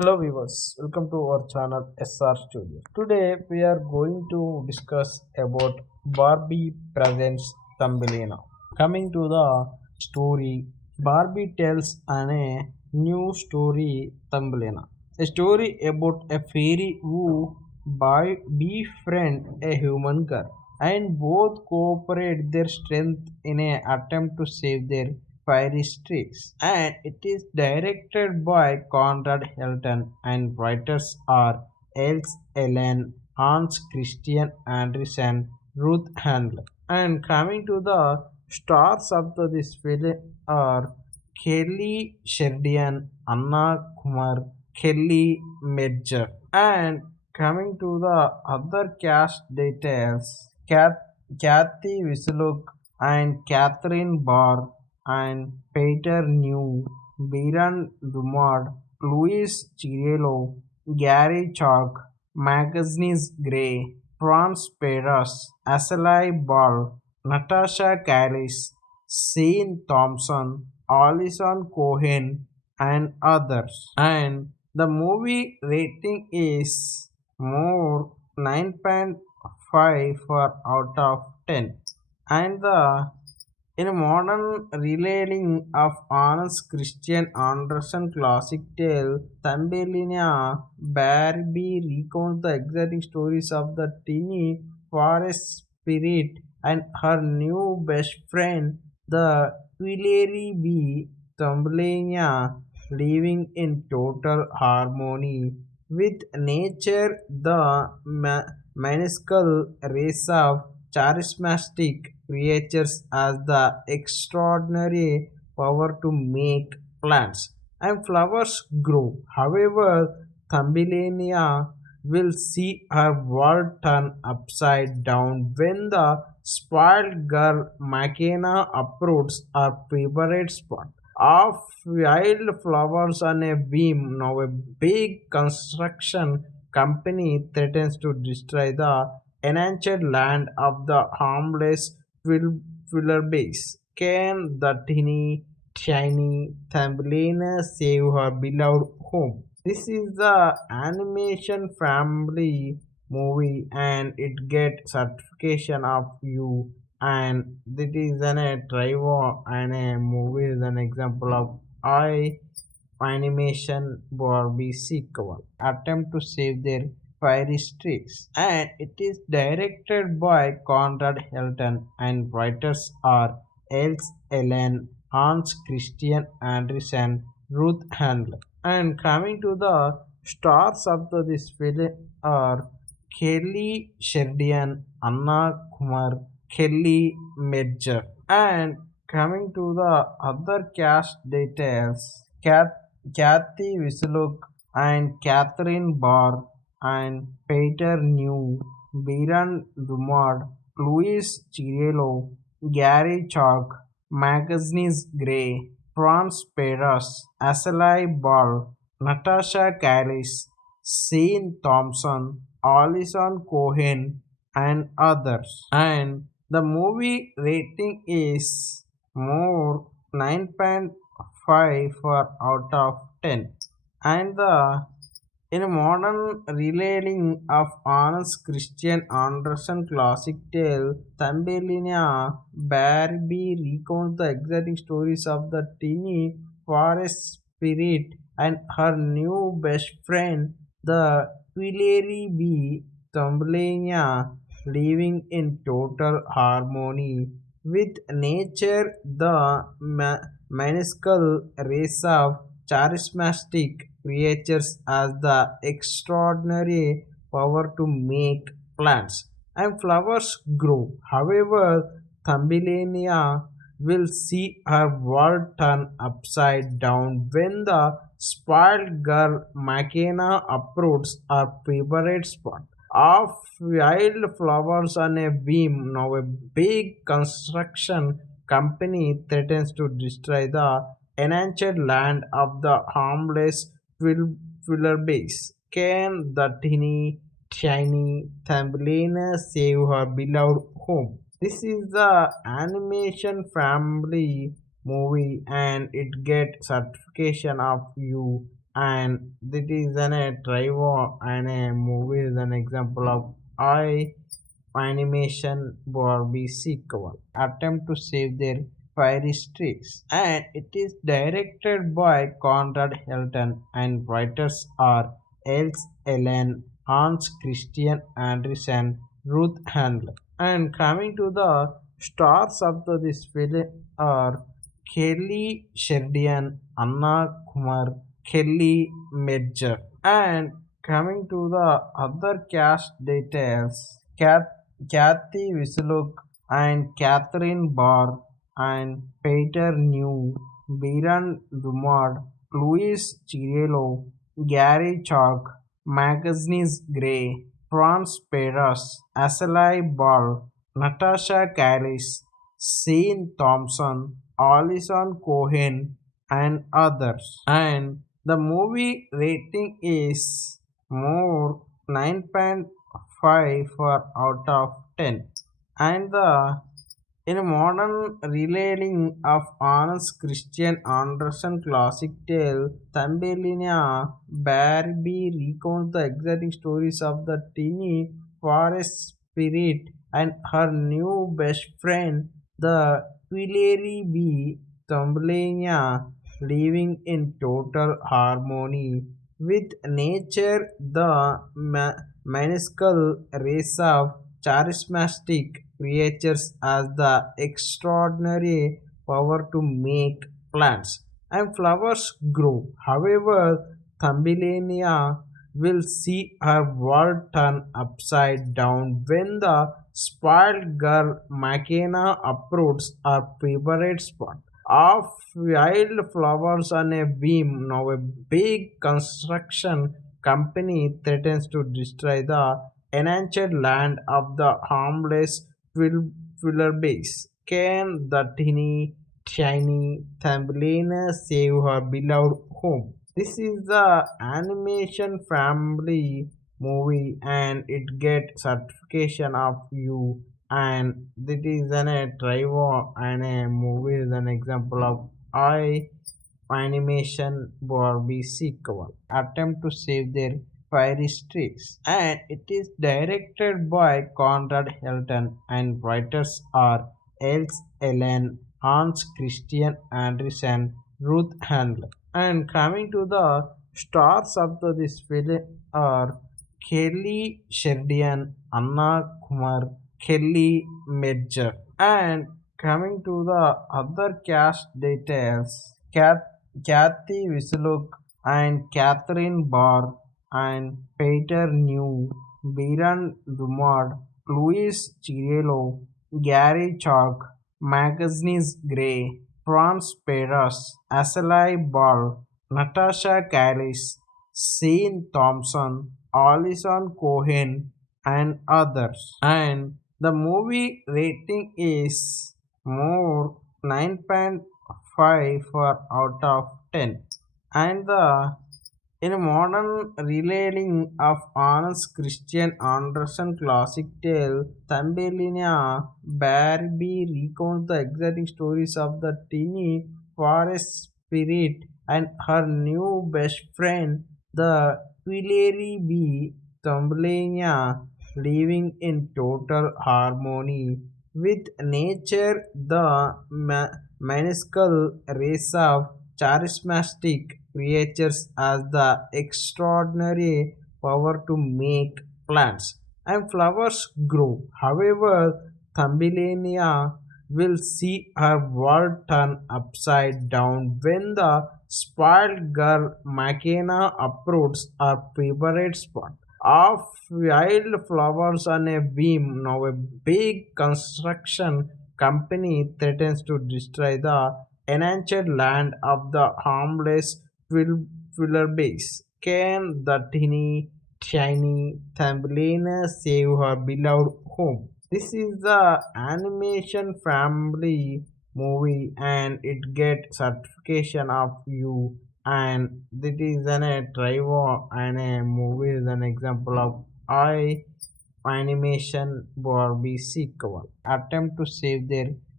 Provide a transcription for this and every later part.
Hello viewers, welcome to our channel SR Studio. Today we are going to discuss about Barbie Presents Thumbelina. Coming to the story, Barbie tells a new story Thumbelina. A story about a fairy who befriend a human girl and both cooperate their strength in an attempt to save their fiery streaks. And it is directed by Conrad Helten and writers are Els Ellen, Hans Christian Andersen, Ruth Handler. And coming to the stars of this film are Kelly Sheridan, Anna Cummer, Kelly Metzger. And coming to the other cast details, Cathy Weseluck and Kathleen Barr and Peter New, Myron Drummond, Louie Chirillo, Garry Chalk, Magazines Gray, Franz Perez, Ashley Ball, Natasha Callis, Shane Thompson, Alison Cohen, and others. And the movie rating is more 9.5 for out of 10. And the in a modern retelling of Hans Christian Andersen classic tale, Thumbelina, Barbie recounts the exciting stories of the teeny forest spirit and her new best friend, the Tuileries bee, Thumbelina, living in total harmony with nature. The minuscule race of charismatic creatures has the extraordinary power to make plants and flowers grow. However, Thumbelina will see her world turn upside down when the spoiled girl Makena uproots her favorite spot of wildflowers on a beam. Now, a big construction company threatens to destroy the enhanced land of the harmless Willoughbys. Can the teeny tiny Thumbelina save her beloved home? This is the animation family movie and it get certification of you, and it is an a driver and a movie is an example of I animation Barbie sequel attempt to save their fiery streaks. And it is directed by Conrad Helten and writers are Els Ellen, Hans Christian Andersen, Ruth Handler. And coming to the stars of this film are Kelly Sheridan, Anna Cummer, Kelly Metzger. And coming to the other cast details, Cathy Weseluck and Kathleen Barr and Peter New, Myron Drummond, Louie Chirillo, Garry Chalk, Magazines Gray, Franz Perez, Ashley Ball, Natasha Callis, Shane Thompson, Alison Cohen, and others. And the movie rating is more 9.5 for out of 10. And the in a modern retelling of Hans Christian Andersen classic tale, Thumbelina, Barbie recounts the exciting stories of the teeny forest spirit and her new best friend, the Tuileries bee, Thumbelina, living in total harmony with nature. The minuscule race of charismatic creatures has the extraordinary power to make plants and flowers grow. However, Thumbelina will see her world turn upside down when the spoiled girl Makena uproots her favorite spot of wildflowers on a beam. Now, a big construction company threatens to destroy the enhanced land of the harmless Willoughbys. Can the teeny tiny Thumbelina save her beloved home? This is the animation family movie and it get certification of you, and that is an a trivo and a movie is an example of I animation Barbie sequel attempt to save their fiery streaks, and it is directed by Conrad Helten and writers are Els Ellen, Hans Christian Andersen, Ruth Handler. And coming to the stars of this film are Kelly Sheridan, Anna Cummer, Kelly Metzger. And coming to the other cast details, Cathy Weseluck and Kathleen Barr and Peter New, Myron Drummond, Louie Chirillo, Garry Chalk, Magazines Gray, Franz Perez, Asalai Ball, Natasha Callis, Sean Thompson, Alison Cohen, and others. And the movie rating is more 9.5 for out of 10. And the in a modern retelling of Hans Christian Andersen classic tale, Thumbelina, Barbie recounts the exciting stories of the teeny forest spirit and her new best friend, the Tuileries bee, Thumbelina, living in total harmony with nature. The minuscule race of charismatic creatures has the extraordinary power to make plants and flowers grow. However, Thumbelina will see her world turn upside down when the spoiled girl Makena approaches her favorite spot of wildflowers on a beam. Now, a big construction company threatens to destroy the enhanced land of the harmless base. Can the teeny tiny Thumbelina save her beloved home? This is the animation family movie and it get certification of you, and that is an a trivo and a movie is an example of I animation Barbie sequel attempt to save their fiery streaks, and it is directed by Conrad Helten and writers are Els Ellen, Hans Christian Andersen, Ruth Handler. And coming to the stars of this film are Kelly Sheridan, Anna Cummer, Kelly Metzger. And coming to the other cast details, Cathy Weseluck and Kathleen Barr and Peter New, Myron Drummond, Louie Chirillo, Garry Chalk, Magazines Gray, Franz Perez, Asalai Ball, Natasha Callis, Sean Thompson, Alison Cohen, and others. And the movie rating is more 9.5 for out of 10. And the in a modern retelling of Hans Christian Andersen classic tale, Thumbelina, Barbie recounts the exciting stories of the teeny forest spirit and her new best friend, the Tuileries bee, Thumbelina, living in total harmony with nature. The minuscule race of charismatic creatures has the extraordinary power to make plants and flowers grow. However, Thumbelina will see her world turn upside down when the spoiled girl Makena approaches her favorite spot of wildflowers on a beam. Now, a big construction company threatens to destroy the enhanced land of the harmless base. Can the teeny tiny Thumbelina save her beloved home? This is the animation family movie and it get certification of you, and that is an a trivo and a movie is an example of I animation Barbie sequel attempt to save their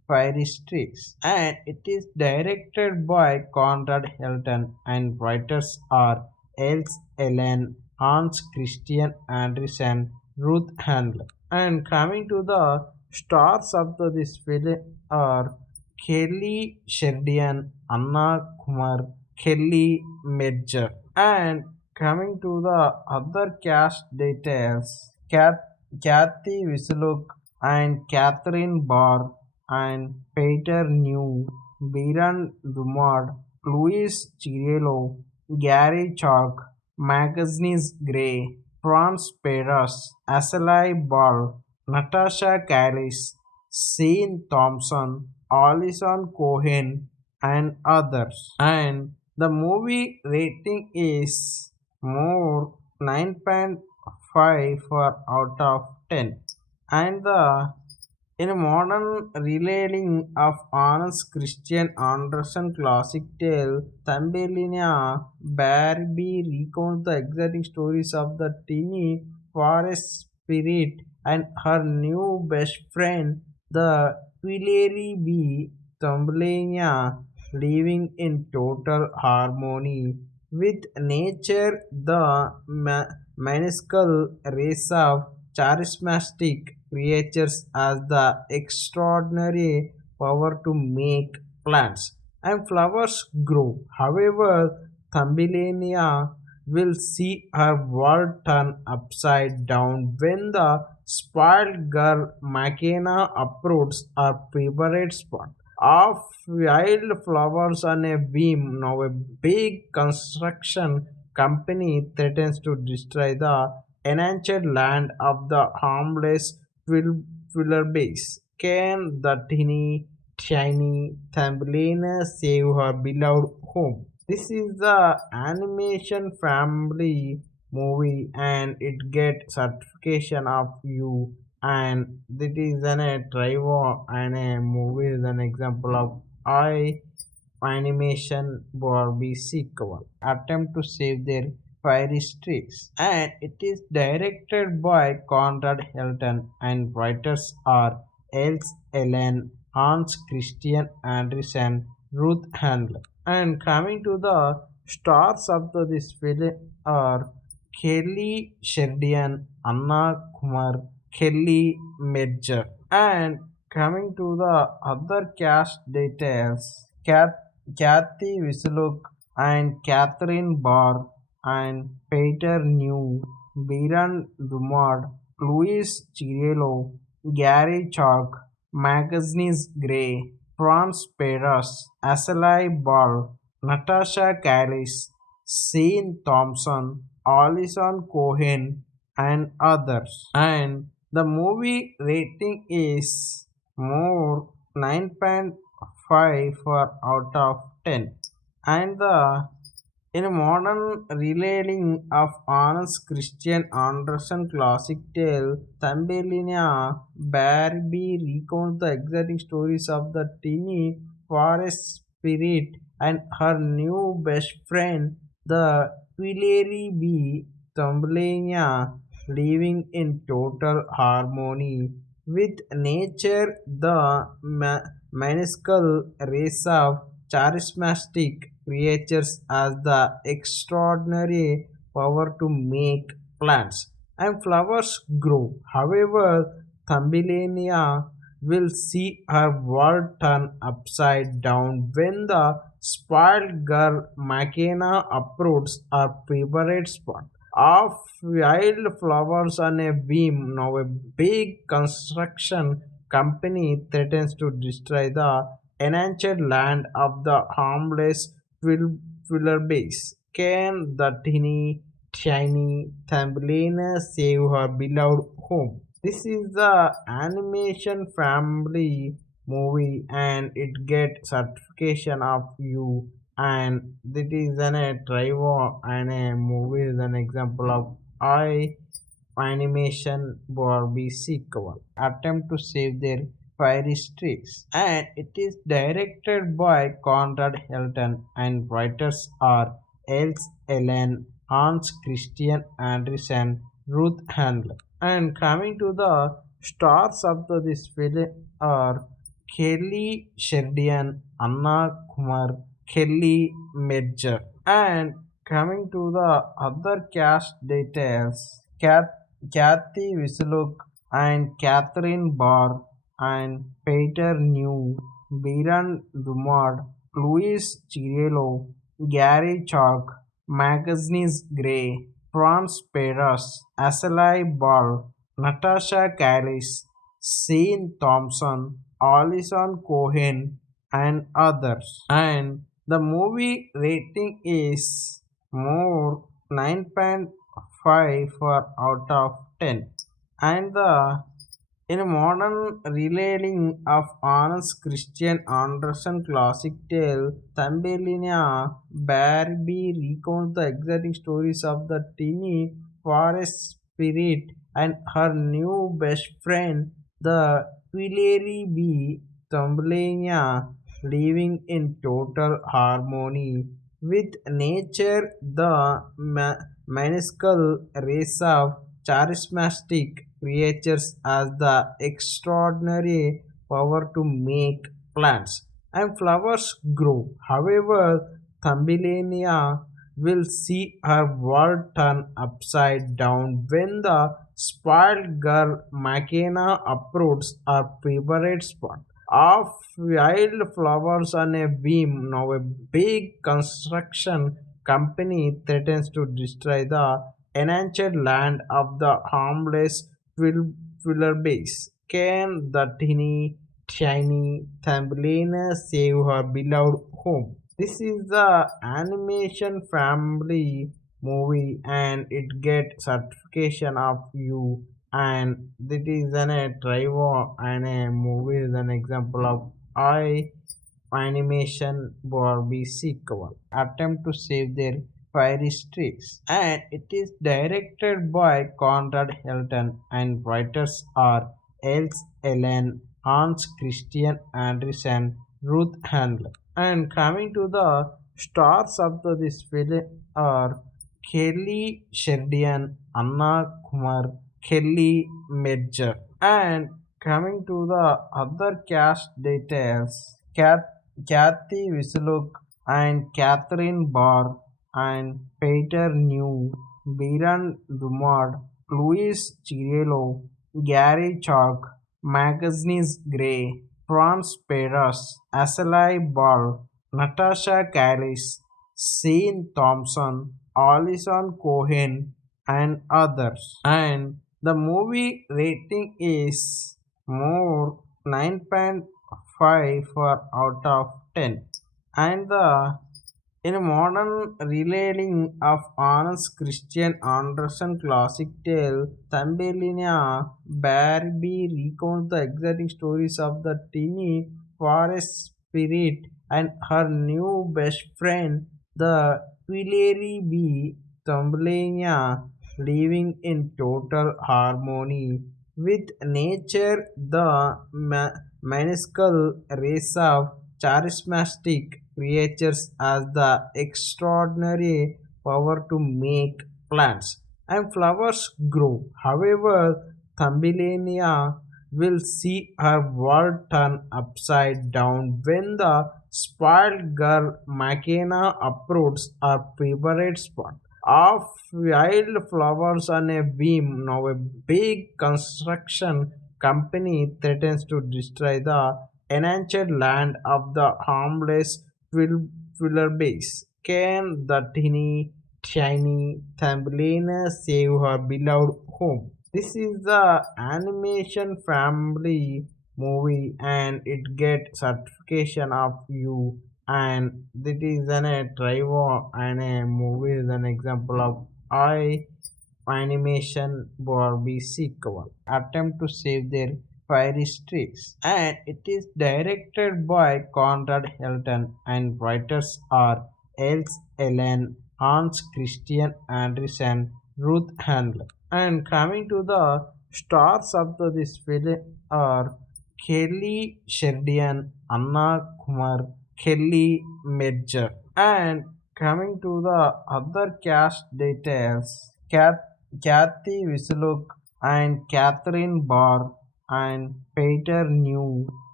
fiery streaks, and it is directed by Conrad Helten and writers are Els Ellen, Hans Christian Andersen, Ruth Handler. And coming to the stars of this film are Kelly Sheridan, Anna Cummer, Kelly Metzger. And coming to the other cast details, Cathy Weseluck and Catherine Barr and Peter New, Myron Drummond, Louie Chirillo, Garry Chalk, Magnus Gray, Franz Perez, Ashley Ball, Natasha Callis, Sean Thompson, Alison Cohen, and others. And the movie rating is more 9.5 for out of 10. And the in a modern retelling of Hans Christian Andersen classic tale, Thumbelina, Barbie recounts the exciting stories of the teeny forest spirit and her new best friend, the Tuileries bee, Thumbelina, living in total harmony with nature. The minuscule race of charismatic creatures has the extraordinary power to make plants and flowers grow. However, Thumbelina will see her world turn upside down when the spoiled girl Makena approaches her favorite spot of wildflowers on a beam. Now, a big construction company threatens to destroy the enchanted land of the harmless Willoughbys. Can the teeny tiny Thumbelina save her beloved home? This is the animation family movie and it get certification of you, and it is an a driver and a movie is an example of I animation Barbie sequel attempt to save their fiery streaks, and it is directed by Conrad Helten and writers are Els Ellen, Hans Christian Andersen, Ruth Handler. And coming to the stars of this film are Kelly Sheridan, Anna Cummer, Kelly Metzger. And coming to the other cast details, Cathy Weseluck and Catherine Barr and Peter New, Myron Drummond, Louie Chirillo, Garry Chalk, Magnus Gray, Franz Perez, Ashley Ball, Natasha Callis, Sean Thompson, Alison Cohen, and others. And the movie rating is more 9.5 for out of 10. And the in a modern retelling of Hans Christian Andersen classic tale, Thumbelina, Barbie recounts the exciting stories of the teeny forest spirit and her new best friend, the Tuileries bee, Thumbelina, living in total harmony with nature. The minuscule race of charismatic creatures has the extraordinary power to make plants and flowers grow. However, Thumbelina will see her world turn upside down when the spoiled girl Makena approaches her favorite spot of wildflowers on a beam. Now, a big construction company threatens to destroy the enchanted land of the harmless Willoughbys. Can the teeny tiny Thumbelina save her beloved home? This is the animation family movie and it get certification of you, and it is an a driver and a movie is an example of I animation Barbie sequel attempt to save their fiery streaks, and it is directed by Conrad Helten and writers are Els Ellen, Hans Christian Andersen, Ruth Handler. And coming to the stars of this film are Kelly Sheridan, Anna Cummer, Kelly Metzger. And coming to the other cast details, Cathy Weseluck and Catherine Barr and Peter New, Myron Drummond, Louie Chirillo, Garry Chalk, Magazines Gray, Franz Perez, Asalai Ball, Natasha Callis, Sean Thompson, Alison Cohen, and others. And the movie rating is more 9.5 for out of 10. And the in a modern retelling of Hans Christian Andersen classic tale, Thumbelina, Barbie recounts the exciting stories of the teeny forest spirit and her new best friend, the Tuileries bee, Thumbelina, living in total harmony with nature. The minuscule race of charismatic creatures has the extraordinary power to make plants and flowers grow. However, Thumbelina will see her world turn upside down when the spoiled girl Makena approaches her favorite spot of wildflowers on a beam. Now, a big construction company threatens to destroy the enhanced land of the harmless base. Can the teeny tiny Thumbelina save her beloved home? This is the animation family movie and it get certification of you, and it is an a driver and a movie is an example of I animation Barbie sequel attempt to save their fiery streaks, and it is directed by Conrad Helten and writers are Els Ellen, Hans Christian Andersen, Ruth Handler. And coming to the stars of this film are Kelly Sheridan, Anna Kumar, Kelly Metzger. And coming to the other cast details, Cathy Weseluck and Catherine Barr and Peter New, Myron Drummond, Louie Chirillo, Garry Chalk, Magazines Gray, Franz Perez, Asalai Ball, Natasha Callis, Sean Thompson, Alison Cohen, and others. And the movie rating is more 9.5 for out of 10. And the in a modern retelling of Hans Christian Andersen classic tale, Thumbelina, Barbie recounts the exciting stories of the teeny forest spirit and her new best friend, the Tuileries bee, Thumbelina, living in total harmony with nature. The minuscule race of charismatic creatures has the extraordinary power to make plants and flowers grow. However, Thumbelina will see her world turn upside down when the spoiled girl Makena approaches her favorite spot of wildflowers on a beam. Now, a big construction company threatens to destroy the enhanced land of the harmless base. Can the teeny tiny Thumbelina save her beloved home? This is the animation family movie and it get certification of you, and it is an a driver and a movie is an example of I animation Barbie sequel attempt to save their fiery streaks, and it is directed by Conrad Helten and writers are Els Ellen, Hans Christian Andersen, Ruth Handler. And coming to the stars of this film are Kelly Sheridan, Anna Kumar, Kelly Metzger. And coming to the other cast details, Cathy Weseluck and Catherine Barr and Peter New,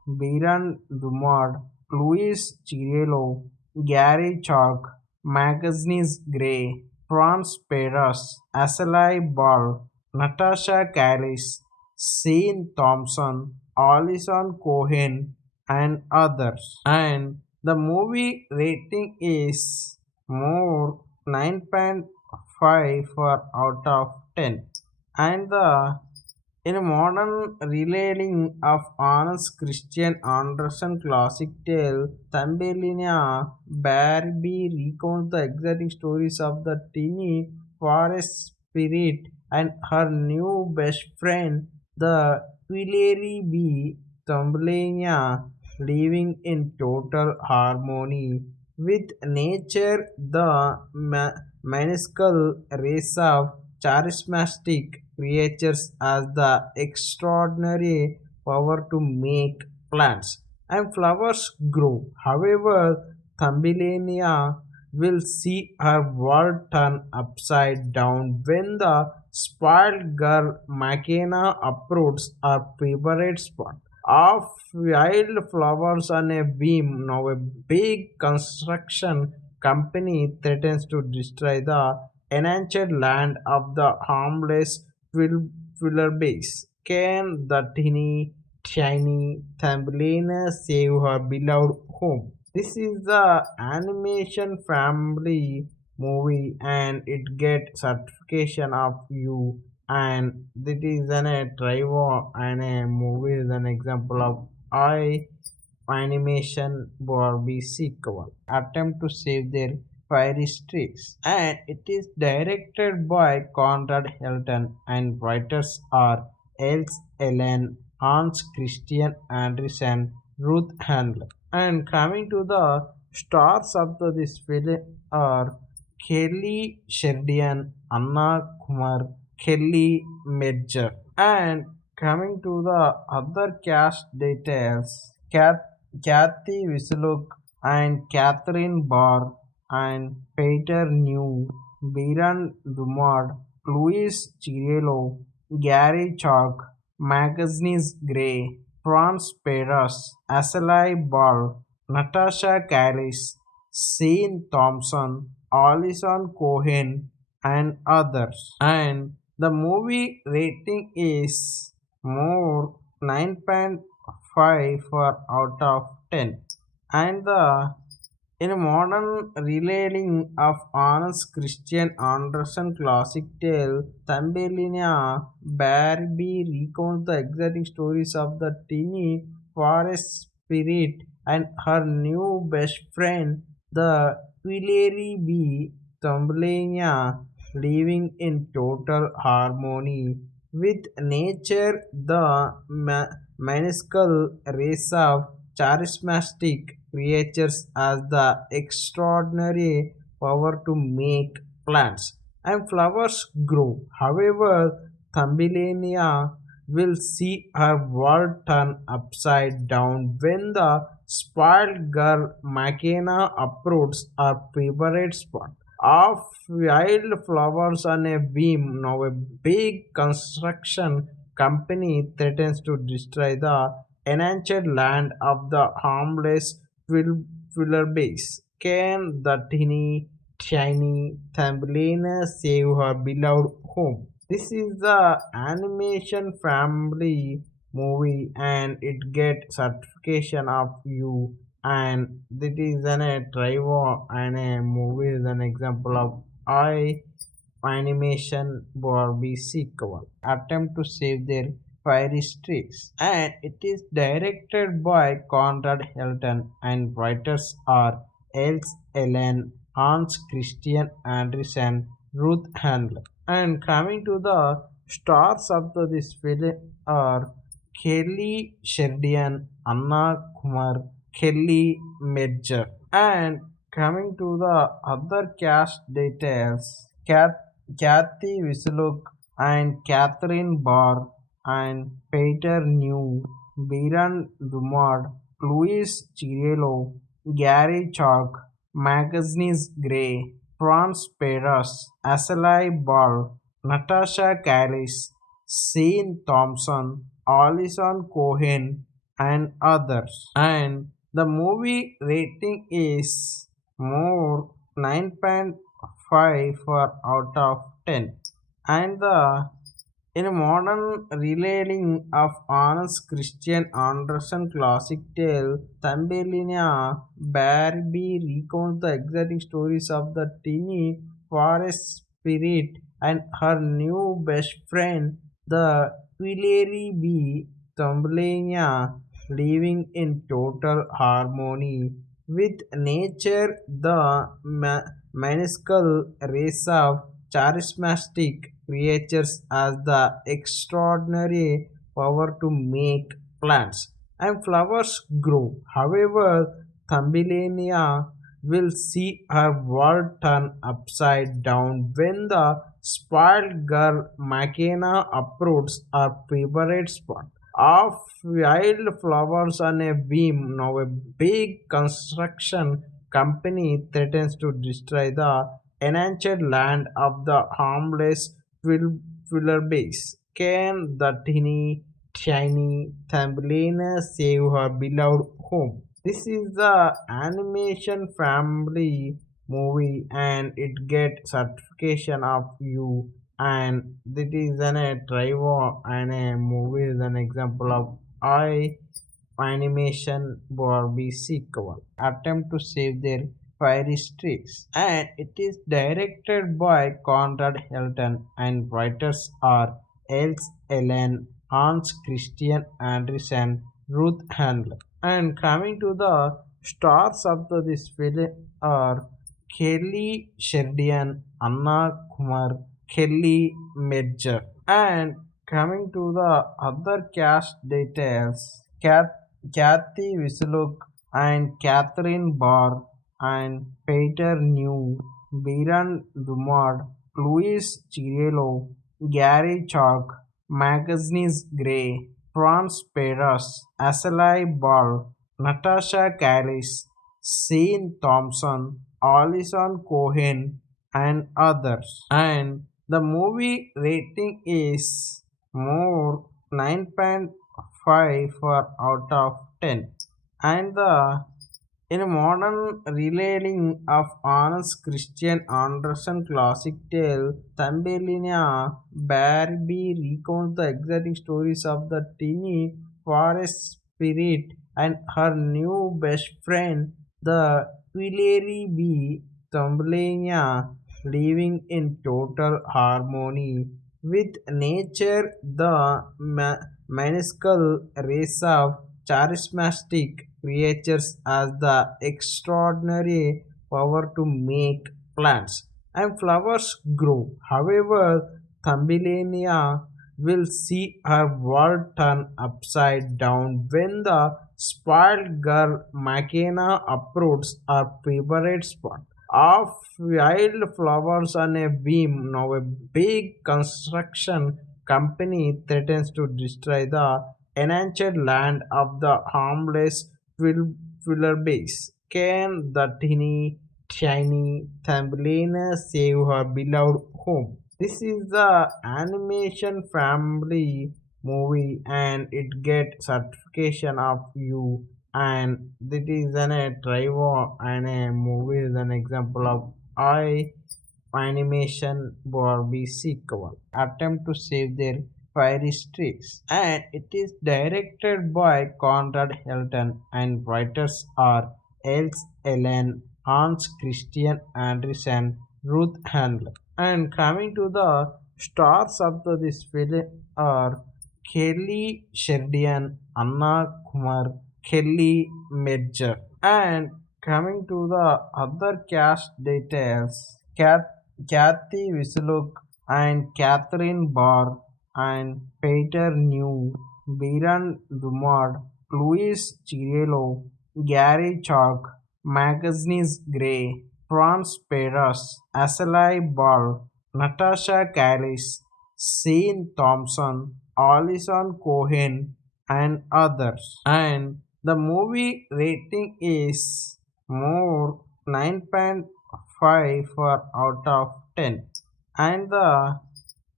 Drummond, Louie Chirillo, Garry Magazines Gray, Franz Perez, Ashley Barr, Natasha Callis, Sean Thompson, Alison Cohen, and others. And the movie rating is more 9.5 for out of 10. And the in a modern retelling of Hans Christian Andersen classic tale, Thumbelina, Barbie recounts the exciting stories of the teeny forest spirit and her new best friend, the Willowy bee, Thumbelina, living in total harmony with nature. The minuscule race of charismatic creatures has the extraordinary power to make plants and flowers grow. However, Thumbelina will see her world turn upside down when the spoiled girl Makena approaches her favorite spot of wildflowers on a beam. Now, a big construction company threatens to destroy the enhanced land of the harmless base. Can the teeny tiny Thumbelina save her beloved home? This is the animation family movie and it get certification of you, and it is an a driver and a movie is an example of I animation Barbie sequel attempt to save their fiery streaks, and it is directed by Conrad Helten and writers are Els Ellen, Hans Christian Andersen, Ruth Handler. And coming to the stars of this film are Kelly Sheridan, Anna Cummer, Kelly Metzger. And coming to the other cast details, Cathy Weseluck and Kathleen Barr and Peter New, Myron Drummond, Louie Chirillo, Garry Magazines Gray, Franz Perez, Ashley Barr, Natasha Callis, Sean Thompson, Alison Cohen, and others. And the movie rating is more 9.5 for out of 10. And the in a modern retelling of Hans Christian Andersen classic tale, Thumbelina, Barbie recounts the exciting stories of the teeny forest spirit and her new best friend, the Willowy bee, Thumbelina, living in total harmony with nature. The minuscule race of charismatic creatures has the extraordinary power to make plants and flowers grow. However, Thumbelina will see her world turn upside down when the spoiled girl Makena approaches her favorite spot of wildflowers on a beam. Now, a big construction company threatens to destroy the enhanced land of the harmless base. Can the teeny tiny Thumbelina save her beloved home? This is the animation family movie and it get certification of you, and it is an a driver and a movie is an example of I animation Barbie sequel attempt to save their fiery streaks, and it is directed by Conrad Helten and writers are Els Ellen, Hans Christian Andersen, Ruth Handler. And coming to the stars of this film are Kelly Sheridan, Anna Cummer, Kelly Metzger. And coming to the other cast details, Cathy Weseluck and Kathleen Barr and Peter New, Myron Drummond, Louie Chirillo, Garry Magazines Gray, Franz Perez, Ashley Barr, Natasha Callis, Sean Thompson, Alison Cohen, and others. And the movie rating is more 9.5 for out of 10. And the in a modern retelling of Hans Christian Andersen classic tale, Thumbelina, Barbie recounts the exciting stories of the teeny forest spirit and her new best friend, the Tuileries bee, Thumbelina, living in total harmony with nature. The minuscule race of charismatic creatures has the extraordinary power to make plants and flowers grow. However, Thumbelina will see her world turn upside down when the spoiled girl Makena approaches her favorite spot of wildflowers on a beam. Now, a big construction company threatens to destroy the enhanced land of the harmless Twiller base. Can the teeny tiny Thumbelina save her beloved home? This is the animation family movie and it get certification of you, and that is an a driver and a movie is an example of I animation Barbie sequel attempt to save their fiery streaks, and it is directed by Conrad Helten and writers are Els Ellen, Hans Christian Andersen, Ruth Handler. And coming to the stars of this film are Kelly Sheridan, Anna Cummer, Kelly Metzger. And coming to the other cast details, Cathy Weseluck and Kathleen Barr and Peter New, Myron Drummond, Louie Chirillo, Garry Chalk, Magnus Gray, Franz Perez, Ashley Ball, Natasha Callis, Sean Thompson, Alison Cohen, and others. And the movie rating is more 9.5 for out of 10. And the in a modern retelling of Hans Christian Andersen classic tale, Thumbelina, Barbie recounts the exciting stories of the teeny forest spirit and her new best friend, the Tuileries bee, Thumbelina, living in total harmony with nature. The minuscule race of charismatic creatures has the extraordinary power to make plants and flowers grow. However, Thumbelina will see her world turn upside down when the spoiled girl Makena approaches her favorite spot of wildflowers on a beam. Now, a big construction company threatens to destroy the enhanced land of the harmless Twiller base. Can the teeny tiny Thumbelina save her beloved home? This is the animation family movie and it get certification of you, and that is an a driver and a movie is an example of I animation Barbie sequel attempt to save their fiery streaks, and it is directed by Conrad Helten and writers are Els Ellen, Hans Christian Andersen, Ruth Handler. And coming to the stars of this film are Kelly Sheridan, Anna Cummer, Kelly Metzger. And coming to the other cast details, Cathy Weseluck and Kathleen Barr and Peter New, Myron Drummond, Louie Chirillo, Garry Chalk, Magnus Gray, Franz Perez, Ashley Ball, Natasha Callis, Sean Thompson, Alison Cohen, and others. And the movie rating is more 9.5 for out of 10. And the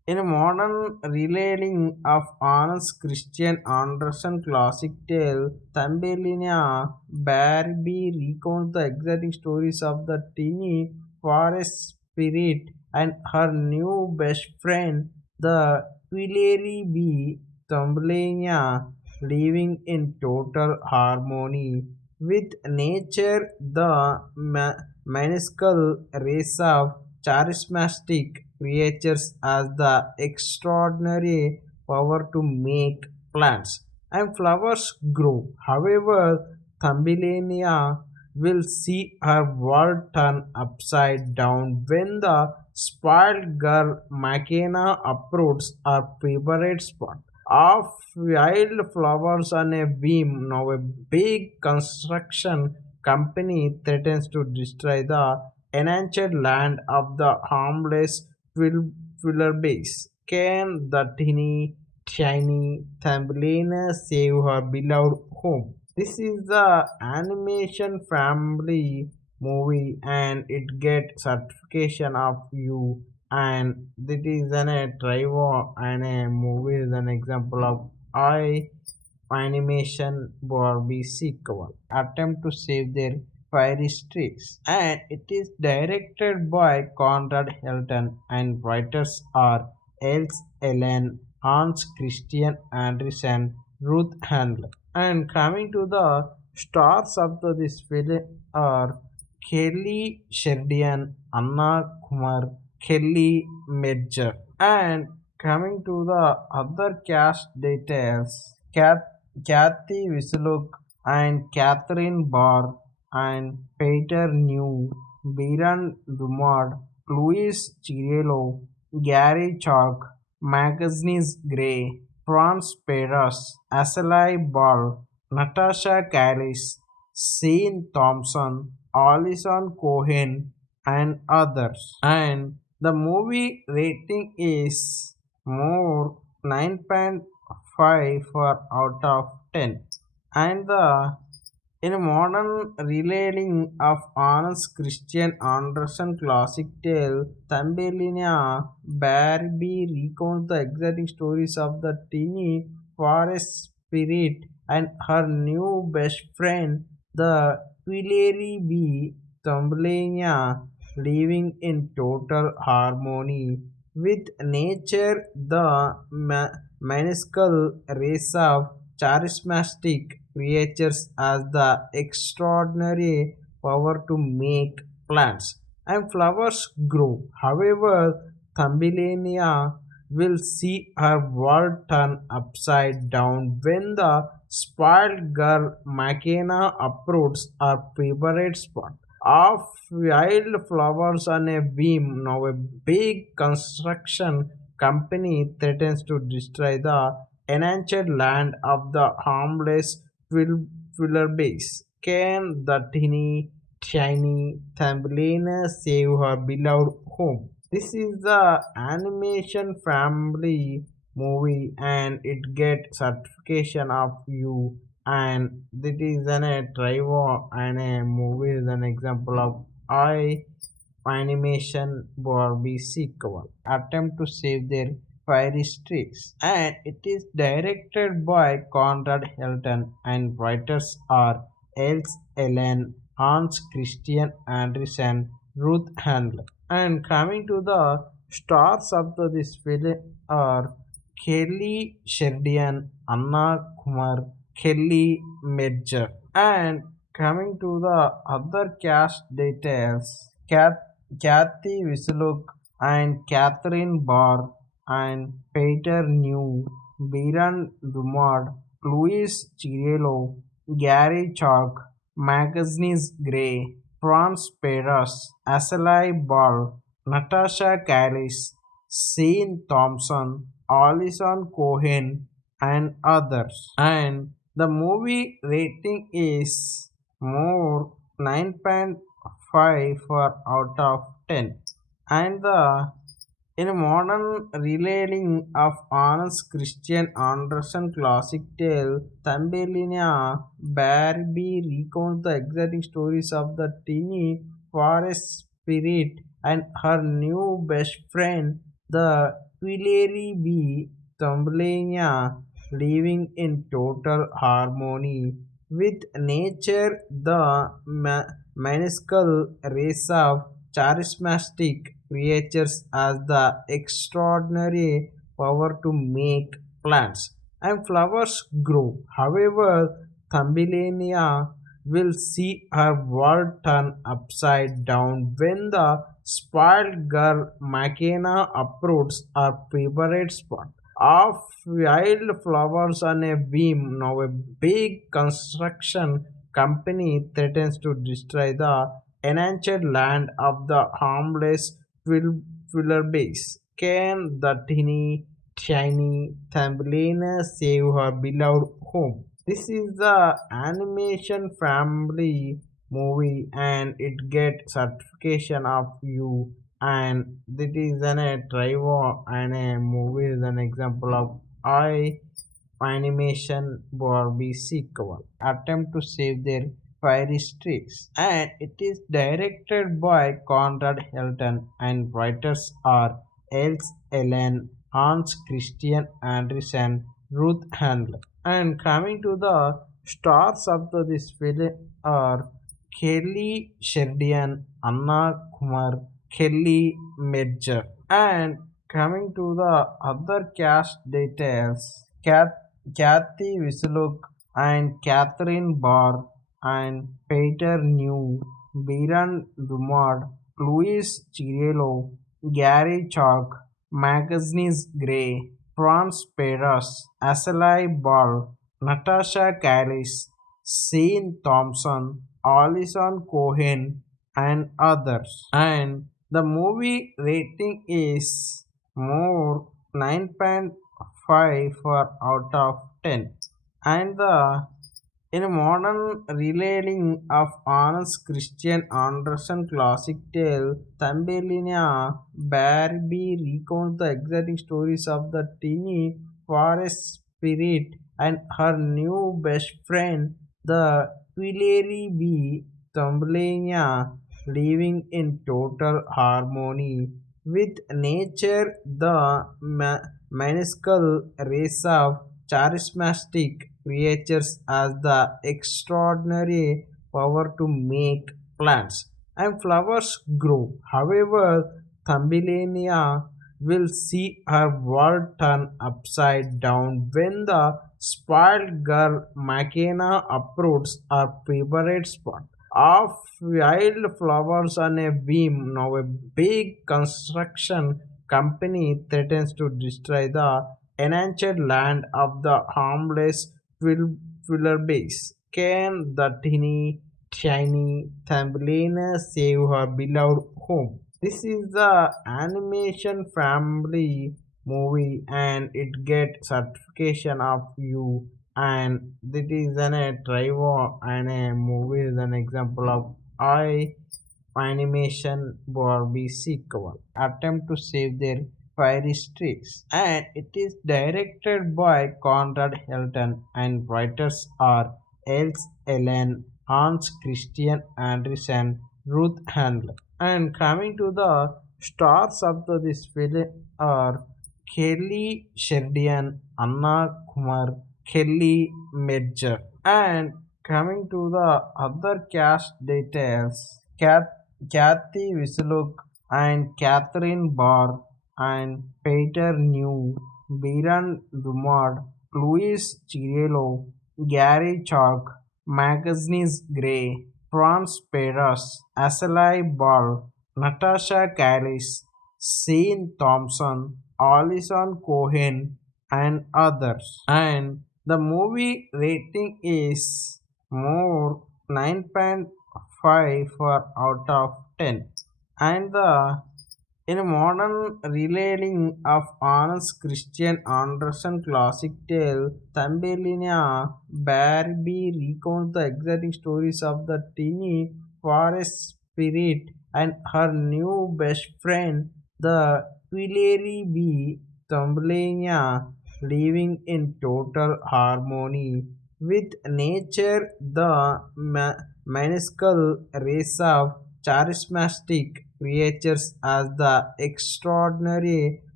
In a modern retelling of Hans Christian Andersen classic tale, Thumbelina, Barbie recounts the exciting stories of the teeny forest spirit and her new best friend, the Tuileries bee, Thumbelina, living in total harmony with nature. The minuscule race of charismatic creatures has the extraordinary power to make plants and flowers grow. However, Thumbelina will see her world turn upside down when the spoiled girl Makena approaches her favorite spot of wildflowers on a beam. Now, a big construction company threatens to destroy the enhanced land of the harmless base. Can the teeny tiny Thumbelina save her beloved home? This is the animation family movie and it get certification of you, and that is a driver and a movie is an example of I animation Barbie sequel attempt to save their fiery streaks, and it is directed by Conrad Helten and writers are Els Ellen, Hans Christian Andersen, Ruth Handler. And coming to the stars of this film are Kelly Sheridan, Anna Cummer, Kelly Metzger. And coming to the other cast details, Cathy Weseluck and Catherine Barr and Peter New, Myron Drummond, Louie Chirillo, Garry Chalk, Magnus Gray, Franz Perez, Ashley Ball, Natasha Callis, Sean Thompson, Alison Cohen, and others. And the movie rating is more 9.5 for out of 10. And the in a modern retelling of Hans Christian Andersen classic tale, Thumbelina, Barbie recounts the exciting stories of the teeny forest spirit and her new best friend, the Tuileries bee, Thumbelina, living in total harmony with nature. The minuscule race of charismatic creatures has the extraordinary power to make plants and flowers grow. However, Thumbelina will see her world turn upside down when the spoiled girl Makena approaches her favorite spot of wildflowers on a beam. Now, a big construction company threatens to destroy the enhanced land of the harmless base. Can the teeny tiny Thumbelina save her beloved home? This is the animation family movie and it get certification of you, and that is a driver and a movie is an example of I animation Barbie sequel attempt to save their fiery streaks, and it is directed by Conrad Helten and writers are Els Ellen, Hans Christian Andersen, Ruth Handler. And coming to the stars of this film are Kelly Sheridan, Anna Cummer, Kelly Metzger. And coming to the other cast details, Cathy Weseluck and Catherine Barr and Peter New, Myron Drummond, Louie Chirillo, Garry Chalk, Magnus Gray, Franz Perez, Ashley Ball, Natasha Callis, Sean Thompson, Alison Cohen, and others. And the movie rating is more 9.5 for out of 10. And the in a modern retelling of Hans Christian Andersen classic tale, Thumbelina, Barbie recounts the exciting stories of the teeny forest spirit and her new best friend, the Tuileries be Thumbelina living in total harmony with nature, the minuscule race of charismatic creatures has the extraordinary power to make plants and flowers grow. However, Thumbelina will see her world turn upside down when the spoiled girl Makena approaches her favorite spot of wildflowers on a beam. Now, a big construction company threatens to destroy the enchanted land of the harmless base. Can the teeny tiny Thumbelina save her beloved home? This is the animation family movie and it get certification of you, and that is a driver and a movie is an example of I animation Barbie sequel attempt to save their fiery streaks, and it is directed by Conrad Helten and writers are Els Ellen, Hans Christian Andersen, Ruth Handler. And coming to the stars of this film are Kelly Sheridan, Anna Cummer, Kelly Metzger. And coming to the other cast details, Cathy Weseluck and Kathleen Barr and Peter New, Myron Drummond, Louie Chirillo, Garry Chalk, Magnus Gray, Franz Perez, Ashley Ball, Natasha Callis, Sean Thompson, Alison Cohen, and others. And the movie rating is more 9.5 for out of 10. And the in a modern retelling of Hans Christian Andersen classic tale, Thumbelina, Barbie recounts the exciting stories of the teeny forest spirit and her new best friend, the Tuileries bee Thumbelina, living in total harmony with nature, the minuscule race of charismatic creatures has the extraordinary power to make plants and flowers grow. However, Thumbelina will see her world turn upside down when the spoiled girl Makena approaches her favorite spot of wildflowers on a beam. Now, a big construction company threatens to destroy the enchanted land of the harmless base. Can the teeny tiny Thumbelina save her beloved home? This is the animation family movie and it get certification of you, and that is a driver and a movie is an example of I animation Barbie sequel attempt to save their fiery streaks, and it is directed by Conrad Helten and writers are Els Ellen, Hans Christian Andersen, Ruth Handler. And coming to the stars of this film are Kelly Sheridan, Anna Cummer, Kelly Metzger. And coming to the other cast details, Cathy Weseluck and Kathleen Barr and Peter New, Myron Drummond, Louie Chirillo, Garry Chalk, Magnus Gray, Franz Perez, Ashley Ball, Natasha Callis, Sean Thompson, Alison Cohen, and others. And the movie rating is more 9.5 for out of 10. And the in a modern retelling of Hans Christian Andersen classic tale, Thumbelina, Barbie recounts the exciting stories of the teeny forest spirit and her new best friend, the Tuileries bee Thumbelina, living in total harmony with nature, the minuscule race of charismatic creatures has the extraordinary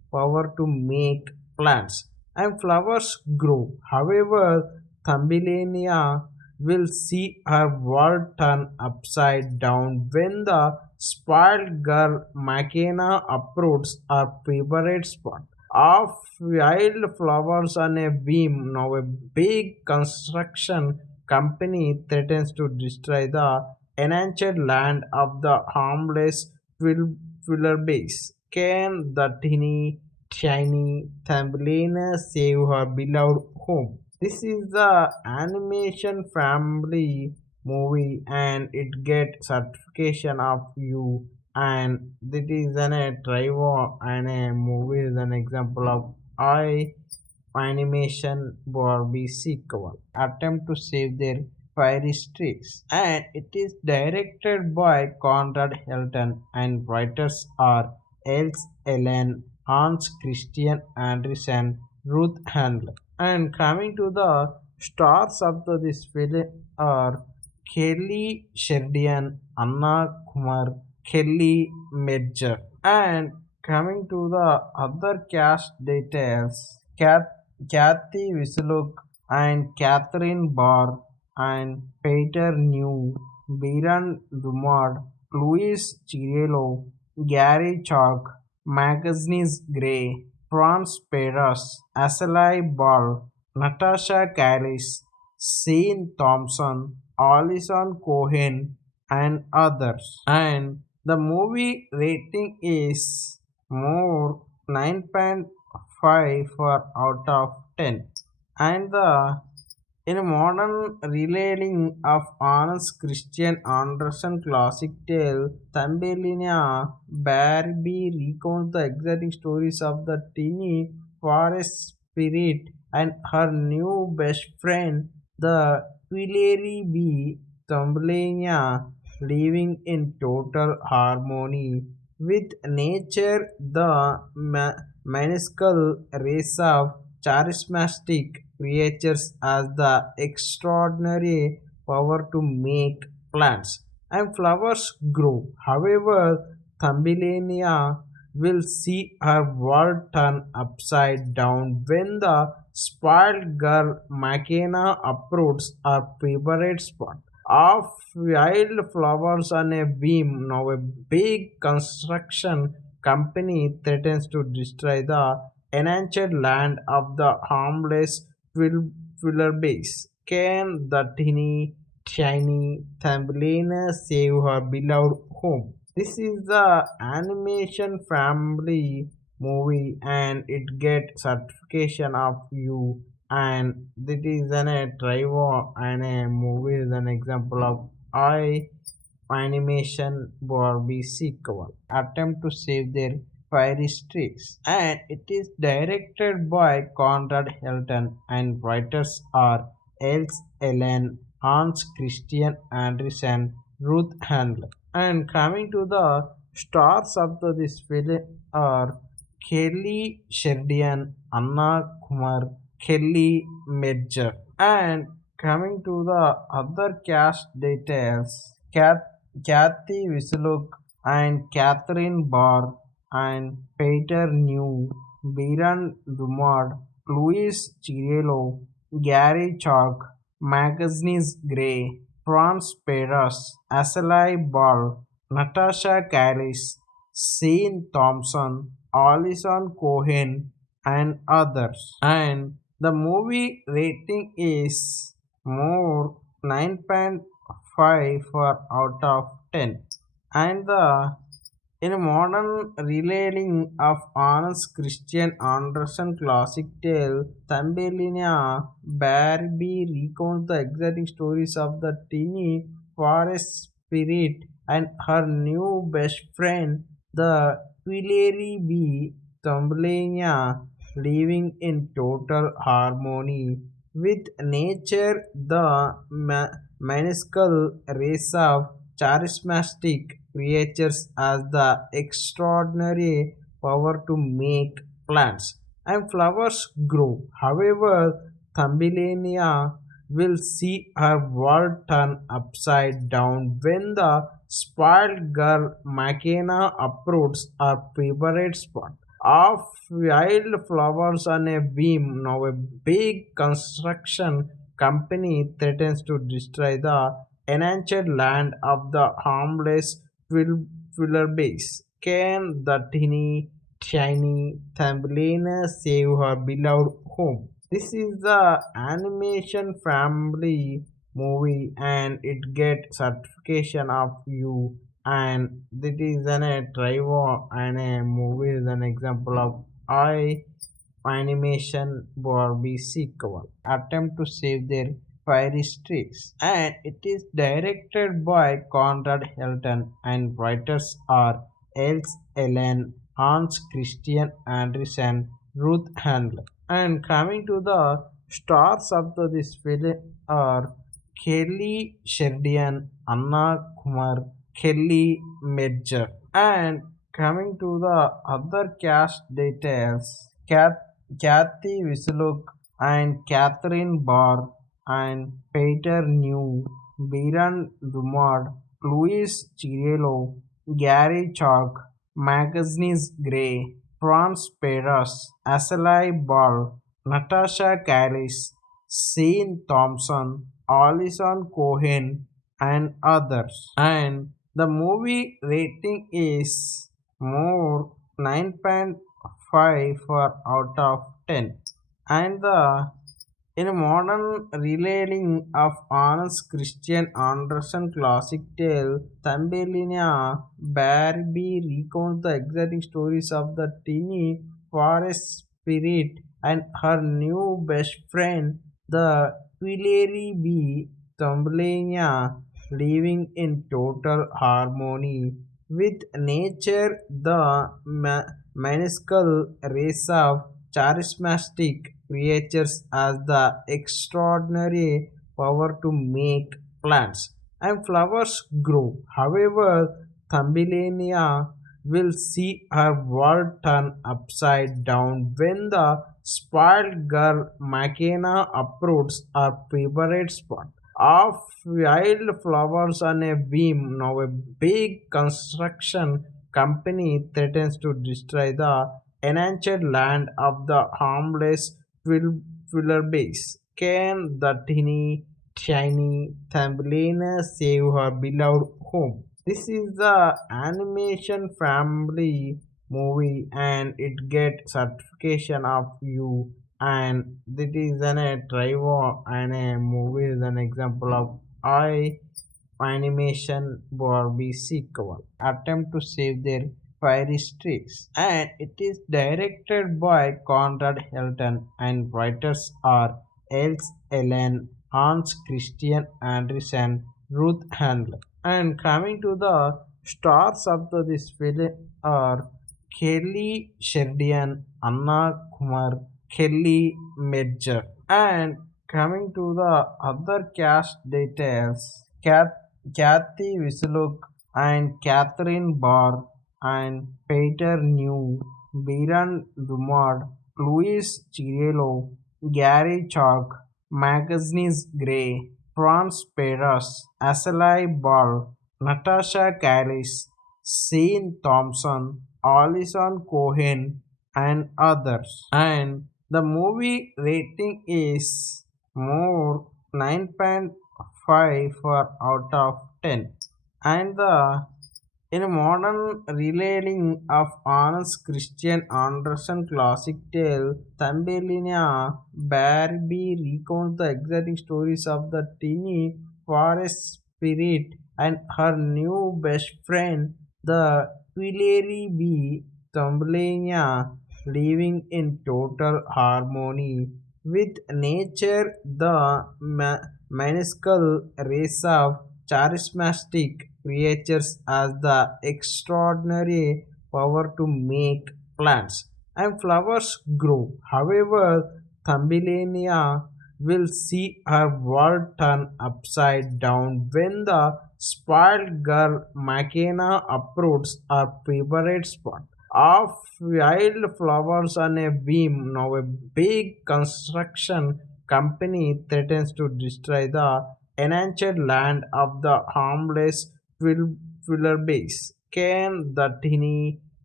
power to make plants and flowers grow. However, Thumbelina will see her world turn upside down when the spoiled girl Makena approaches her favorite spot of wildflowers on a beam. Now, a big construction company threatens to destroy the enhanced land of the harmless Twiller base. Can the teeny tiny Thumbelina save her beloved home? This is the animation family movie and it get certification of you, and that is a driver and a movie is an example of I animation Barbie sequel attempt to save their fiery streaks, and it is directed by Conrad Helten and writers are Els Ellen, Hans Christian Andersen, Ruth Handler. And coming to the stars of this film are Kelly Sheridan, Anna Cummer, Kelly Metzger. And coming to the other cast details, Cathy Weseluck and Catherine Barr and Peter New, Myron Drummond, Louie Chirillo, Garry Chalk, Magnus Gray, Franz Perez, Ashley Ball, Natasha Callis, Sean Thompson, Alison Cohen, and others. And the movie rating is more 9.5 for out of 10, and the in a modern retelling of Hans Christian Andersen classic tale, Thumbelina, Barbie recounts the exciting stories of the teeny forest spirit and her new best friend, the Tuileries bee, Thumbelina, living in total harmony with nature. The minuscule race of charismatic creatures has the extraordinary power to make plants and flowers grow. However, Thumbelina will see her world turn upside down when the spoiled girl Makena approaches her favorite spot of wildflowers on a beam. Now, a big construction company threatens to destroy the enhanced land of the harmless Twiller base. Can the teeny tiny Thumbelina save her beloved home? This is the animation family movie and it get certification of you, and that is a driver and a movie is an example of I animation Barbie sequel attempt to save their fiery streaks, and it is directed by Conrad Helten and writers are Els Ellen, Hans Christian Andersen, Ruth Handler. And coming to the stars of this film are Kelly Sheridan, Anna Cummer, Kelly Metzger. And coming to the other cast details, Cathy Weseluck and Catherine Barr and Peter New, Myron Drummond, Louie Chirillo, Garry Chalk, Magnus Gray, Franz Perez, Ashley Ball, Natasha Callis, Sean Thompson, Alison Cohen, and others. And the movie rating is more 9.5 for out of 10, and the in a modern retelling of Hans Christian Andersen classic tale, Thumbelina, Barbie recounts the exciting stories of the teeny forest spirit and her new best friend, the Tuileries bee, Thumbelina, living in total harmony with nature. The minuscule race of charismatic creatures has the extraordinary power to make plants and flowers grow. However, Thumbelina will see her world turn upside down when the spoiled girl Makena approaches her favorite spot of wildflowers on a beam. Now, a big construction company threatens to destroy the enhanced land of the harmless Twiller base. Can the teeny tiny Thumbelina save her beloved home? This is the animation family movie and it get certification of you, and that is a driver and a movie is an example of I animation Barbie sequel attempt to save their fiery streaks, and it is directed by Conrad Helten and writers are Els Ellen, Hans Christian Andersen, Ruth Handler. And coming to the stars of this film are Kelly Sheridan, Anna Cummer, Kelly Metzger. And coming to the other cast details, Cathy Weseluck and Catherine Barr and Peter New, Myron Drummond, Louie Chirillo, Garry Chalk, Magazines Gray, Franz Perez, Ashley Ball, Natasha Callis, Sean Thompson, Alison Cohen, and others. And the movie rating is more 9.5 for out of 10. And the in a modern retelling of Hans Christian Andersen classic tale, Thumbelina, Barbie recounts the exciting stories of the teeny forest spirit and her new best friend, the Tuileries bee, Thumbelina, living in total harmony with nature. The minuscule race of charismatic creatures has the extraordinary power to make plants and flowers grow. However, Thumbelina will see her world turn upside down when the spoiled girl Makena uproots her favorite spot of wildflowers on a beam. Now, a big construction company threatens to destroy the enhanced land of the harmless Twiller base. Can the teeny tiny Thumbelina save her beloved home? This is the animation family movie and it get certification of you, and that is a driver and a movie is an example of I animation Barbie sequel attempt to save their fiery streaks, and it is directed by Conrad Helten and writers are Els Ellen, Hans Christian Andersen, Ruth Handler. And coming to the stars of this film are Kelly Sheridan, Anna Cummer, Kelly Metzger. And coming to the other cast details, Cathy Weseluck and Catherine Barr and Peter New, Myron Drummond, Louie Chirillo, Garry Chalk, Magazines Gray, Franz Perez, Ashley Ball, Natasha Callis, Sean Thompson, Alison Cohen, and others. And the movie rating is more 9.5 for out of 10. And the in a modern retelling of Hans Christian Andersen classic tale, Thumbelina, Barbie recounts the exciting stories of the teeny forest spirit and her new best friend, the Tuileries bee, Thumbelina, living in total harmony with nature. The minuscule race of charismatic creatures has the extraordinary power to make plants and flowers grow. However, Thumbelina will see her world turn upside down when the spoiled girl Makena uproots her favorite spot of wildflowers on a beam. Now, a big construction company threatens to destroy the enhanced land of the harmless Twiller base. Can the teeny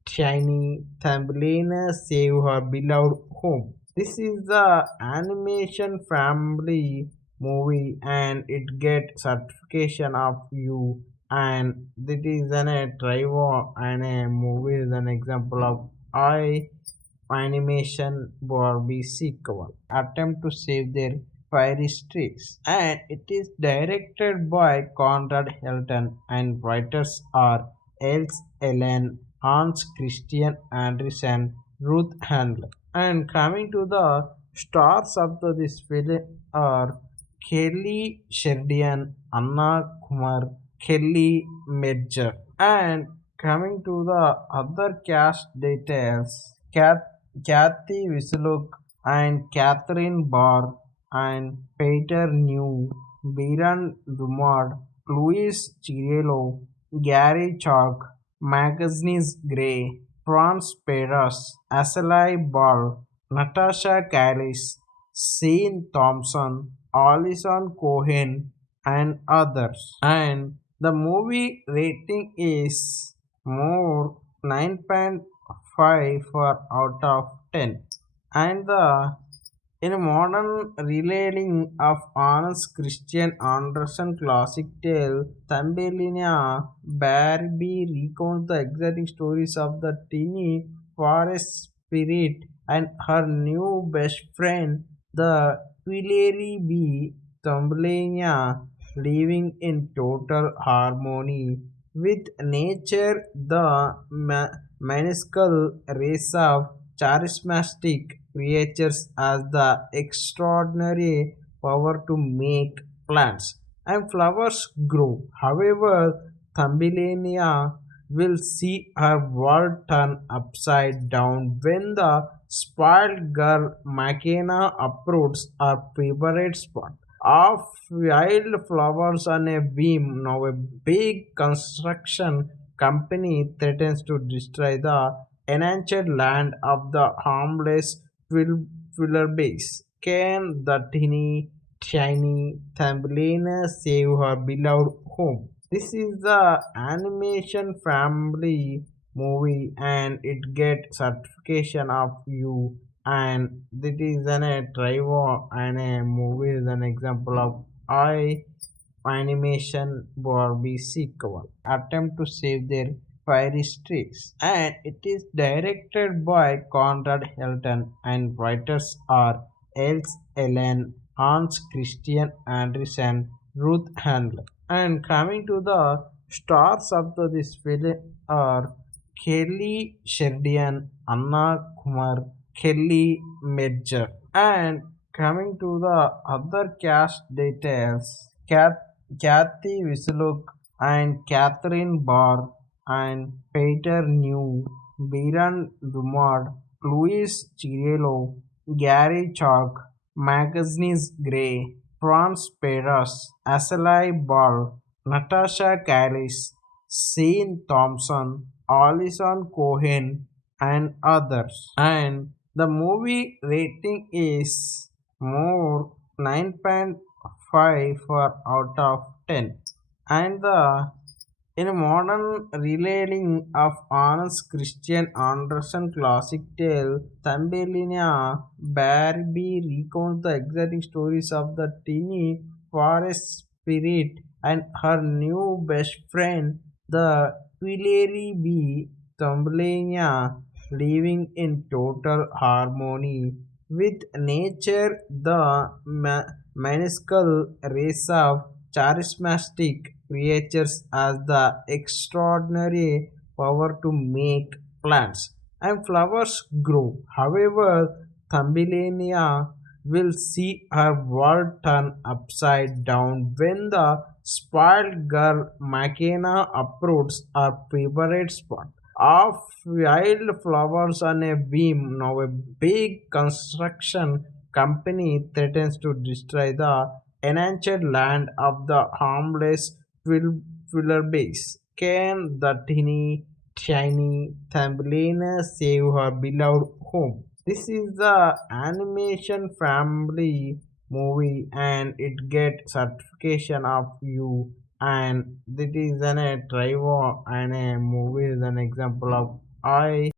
tiny Thumbelina save her beloved home. This is the animation family movie and it get certification of you and it is a driver and a movie is an example of I animation Barbie sequel attempt to save their fiery streaks and it is directed by Conrad Helten and writers are Els Ellen, Hans Christian Andersen, Ruth Handler. And coming to the stars of this film are Kelly Sheridan, Anna Cummer, Kelly Metzger. And coming to the other cast details, Cathy Weseluck and Catherine Barr and Peter New, Myron Drummond, Louie Chirillo, Garry Chalk, Magnus Gray, Franz Perez, Ashley Ball, Natasha Callis, Sean Thompson, Alison Cohen, and others. And the movie rating is more 9.5 for out of 10. And the in a modern retelling of Hans Christian Andersen classic tale, Thumbelina, Barbie recounts the exciting stories of the teeny forest spirit and her new best friend, the fiery bee Thumbelina, living in total harmony with nature. The minuscule race of charismatic creatures has the extraordinary power to make plants and flowers grow. However, Thumbelina will see her world turn upside down when the spoiled girl Makena approaches her favorite spot of wildflowers on a beam. Now, a big construction company threatens to destroy the enhanced land of the harmless base. Can the tiny Thumbelina save her beloved home? This is the animation family movie and it get certification of you and it is a driver and a movie is an example of I animation Barbie sequel attempt to save their fiery streaks and it is directed by Conrad Helten and writers are Els Ellen, Hans Christian Andersen, Ruth Handler. And coming to the stars of this film are Kelly Sheridan, Anna Cummer, Kelly Metzger. And coming to the other cast details, Cathy Weseluck and Catherine Barr and Peter New, Myron Drummond, Louie Chirillo, Garry Chalk, Magnus Gray, Franz Perez, Ashley Ball, Natasha Callis, Sean Thompson, Alison Cohen, and others. And the movie rating is more 9.5 for out of 10. And the in a modern retelling of Hans Christian Andersen classic tale, Thumbelina, Barbie recounts the exciting stories of the teeny forest spirit and her new best friend, the fiery bee Thumbelina, living in total harmony with nature. The minuscule race of charismatic creatures has the extraordinary power to make plants and flowers grow. However, Thumbelina will see her world turn upside down when the spoiled girl Makena approaches her favorite spot of wildflowers on a beam. Now, a big construction company threatens to destroy the enhanced land of the harmless base. Can the tiny Thumbelina save her beloved home? This is the animation family movie and it get certification of you and it is a driver and a movie is an example of I